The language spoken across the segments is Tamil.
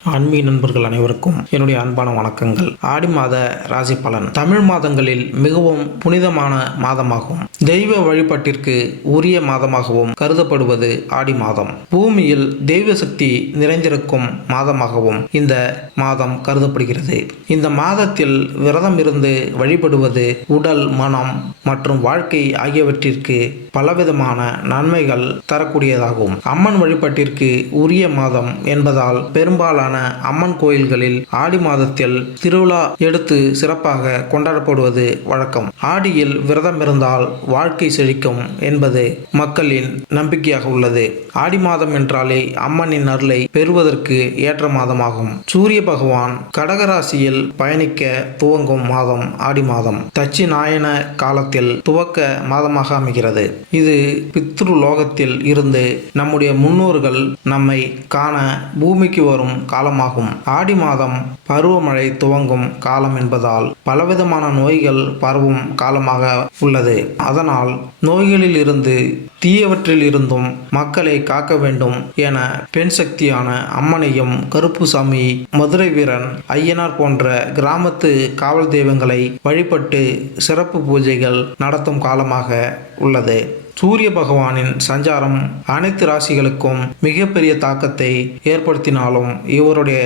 ஆன்மீக நண்பர்கள் அனைவருக்கும் என்னுடைய அன்பான வணக்கங்கள். ஆடி மாத ராசி பலன் தமிழ் மாதங்களில் மிகவும் புனிதமான மாதமாகும். தெய்வ வழிபாட்டிற்கு உரிய மாதமாகவும் கருதப்படுவது ஆடி மாதம். பூமியில் தெய்வ சக்தி நிறைந்திருக்கும் மாதமாகவும் இந்த மாதம் கருதப்படுகிறது. இந்த மாதத்தில் விரதம் இருந்து வழிபடுவது உடல், மனம் மற்றும் வாழ்க்கை ஆகியவற்றிற்கு பலவிதமான நன்மைகள் தரக்கூடியதாகும். அம்மன் வழிபாட்டிற்கு உரிய மாதம் என்பதால் பெரும்பாலான அம்மன் கோயில்களில் ஆடி மாதத்தில் திருவிழா எடுத்து சிறப்பாக கொண்டாடப்படுவது வழக்கம். ஆடியில் விரதம் இருந்தால் வாழ்க்கை செழிக்கும் என்பது மக்களின் நம்பிக்கையாக உள்ளது. ஆடி மாதம் என்றாலே அம்மனின் அருளை பெறுவதற்கு ஏற்ற மாதமாகும். சூரிய பகவான் கடகராசியில் பயணிக்க துவங்கும் மாதம் ஆடி மாதம். தட்சிணாயன காலத்தில் துவக்க மாதமாக அமைகிறது. இது பித்ரு லோகத்தில் இருந்து நம்முடைய முன்னோர்கள் நம்மை காண பூமிக்கு வரும் காலமாகும். ஆடி மாதம் பருவமழை துவங்கும் காலம் என்பதால் பலவிதமான நோய்கள் பரவும் காலமாக உள்ளது. அதனால் நோய்களில் இருந்து தீயவற்றில் இருந்தும் மக்களை காக்க வேண்டும் என பெண் சக்தியான அம்மனையும், கருப்புசாமி, மதுரை வீரன், ஐயனார் போன்ற கிராமத்து காவல் தெய்வங்களை வழிபட்டு சிறப்பு பூஜைகள் நடத்தும் காலமாக உள்ளது. சூரிய பகவானின் சஞ்சாரம் அனைத்து ராசிகளுக்கும் மிகப்பெரிய தாக்கத்தை ஏற்படுத்தினாலும் இவருடைய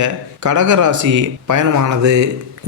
கடகராசி பயணமானது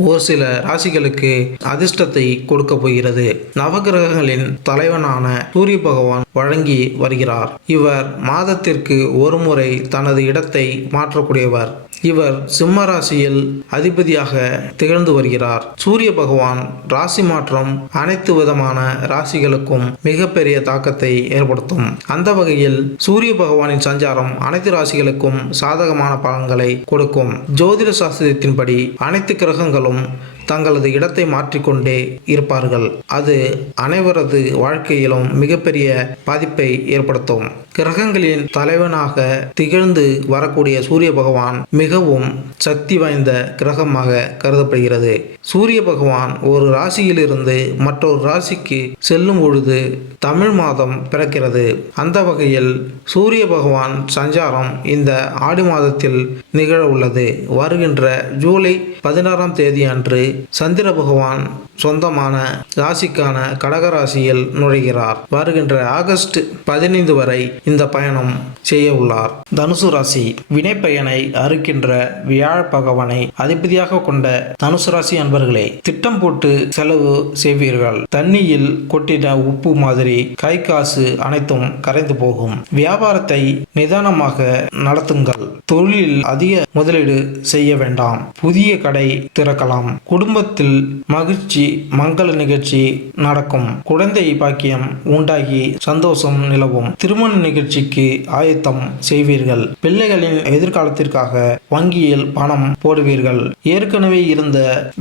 ஒரு சில ராசிகளுக்கு அதிர்ஷ்டத்தை கொடுக்க போகிறது. நவகிரகங்களின் தலைவனான சூரிய பகவான் வழங்கி வருகிறார். இவர் மாதத்திற்கு ஒரு முறை தனது இடத்தை மாற்றக்கூடியவர். இவர் சிம்ம ராசியில் அதிபதியாக திகழ்ந்து வருகிறார். சூரிய பகவான் ராசி மாற்றம் அனைத்து விதமான ராசிகளுக்கும் மிகப்பெரிய தாக்கத்தை ஏற்படுத்தும். அந்த வகையில் சூரிய பகவானின் சஞ்சாரம் அனைத்து ராசிகளுக்கும் சாதகமான பலன்களை கொடுக்கும். ஜோதிட சாஸ்திரத்தின்படி அனைத்து கிரகங்களும் தங்களது இடத்தை மாற்றிக்கொண்டே இருப்பார்கள். அது அனைவரது வாழ்க்கையிலும் மிகப்பெரிய பாதிப்பை ஏற்படுத்தும். கிரகங்களின் தலைவனாக திகழ்ந்து வரக்கூடிய சூரிய பகவான் மிகவும் சக்தி வாய்ந்த கிரகமாக கருதப்படுகிறது. சூரிய பகவான் ஒரு ராசியிலிருந்து மற்றொரு ராசிக்கு செல்லும் பொழுது தமிழ் மாதம் பிறக்கிறது. அந்த வகையில் சூரிய பகவான் சஞ்சாரம் இந்த ஆடி மாதத்தில் நிகழ உள்ளது. வருகின்ற ஜூலை 16ஆம் தேதி அன்று சந்திர பகவான் சொந்தமான ராசிக்கான கடகராசியில் நுழைகிறார். வருகின்ற ஆகஸ்ட் 15 வரை இந்த பயணம் செய்ய உள்ளார். தனுசு ராசி வினைப்பயனை அறுக்கின்ற வியாழ பகவானை அதிபதியாக கொண்ட தனுசு ராசி அன்பர்களே, திட்டம் போட்டு செலவு செய்வீர்கள். தண்ணியில் கொட்டின உப்பு மாதிரி கை காசு அனைத்தும் கரைந்து போகும். வியாபாரத்தை நிதானமாக நடத்துங்கள். தொழிலில் அதிக முதலீடு செய்ய வேண்டாம். புதிய கடை திறக்கலாம். குடும்பத்தில் மகிழ்ச்சி, மங்கள நிகழ்ச்சி நடக்கும். குழந்தை பாக்கியம் உண்டாகி சந்தோஷம் நிலவும். திருமண நிகழ்ச்சிக்கு ஆயத்தம் செய்வீர்கள். பிள்ளைகளின் எதிர்காலத்திற்காக வங்கியில் பணம் போடுவீர்கள். ஏற்கனவே இருந்த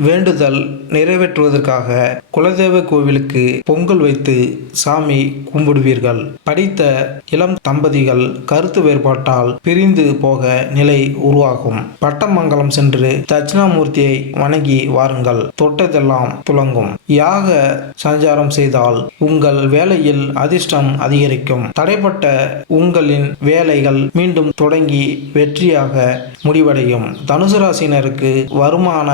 வேண்டுதல் நிறைவேற்றுவதற்காக குலதெய்வ கோவிலுக்கு பொங்கல் வைத்து சாமி கும்பிடுவீர்கள். படித்த இளம் தம்பதிகள் கருத்து வேறுபாட்டால் பிரிந்து போக நிலை உருவாகும். பட்டமங்கலம் சென்று தட்சிணாமூர்த்தியை வணங்கி வாருங்கள். தொட்டதெல்லாம் துலங்கும். யாக சஞ்சாரம் செய்தால் உங்கள் வேலையில் அதிர்ஷ்டம் அதிகரிக்கும். தடைப்பட்ட உங்களின் வேலைகள் மீண்டும் தொடங்கி வெற்றியாக முடிவடையும். தனுசு ராசினருக்கு வருமான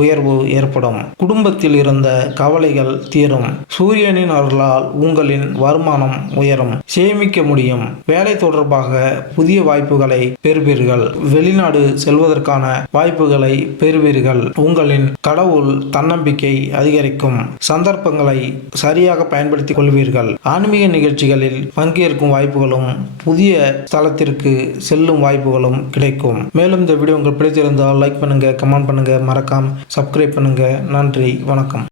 உயர்வு ஏற்படும். குடும்பத்தில் இருந்த கவலைகள் தீரும். சூரியனின் அருளால் உங்களின் வருமானம் உயரும். சேமிக்க முடியும். வேலை தொடர்பாக புதிய வாய்ப்புகளை பெறுவீர்கள். வெளிநாடு செல்வதற்கான வாய்ப்புகளை பெறுவீர்கள். உங்களின் கடவுள் தன்னம்பிக்கை அதிகரிக்கும். சந்தர்ப்பங்களை சரியாக பயன்படுத்திக் கொள்வீர்கள். ஆன்மீக நிகழ்ச்சிகளில் பங்கேற்கும் வாய்ப்புகளும் புதிய ஸ்தலத்திற்கு செல்லும் வாய்ப்புகளும் கிடைக்கும். மேலும் இந்த வீடியோ உங்களுக்கு பிடித்திருந்தால் லைக் பண்ணுங்க, கமெண்ட் பண்ணுங்க, மறக்காம சப்ஸ்கிரைப் பண்ணுங்க. நன்றி, வணக்கம்.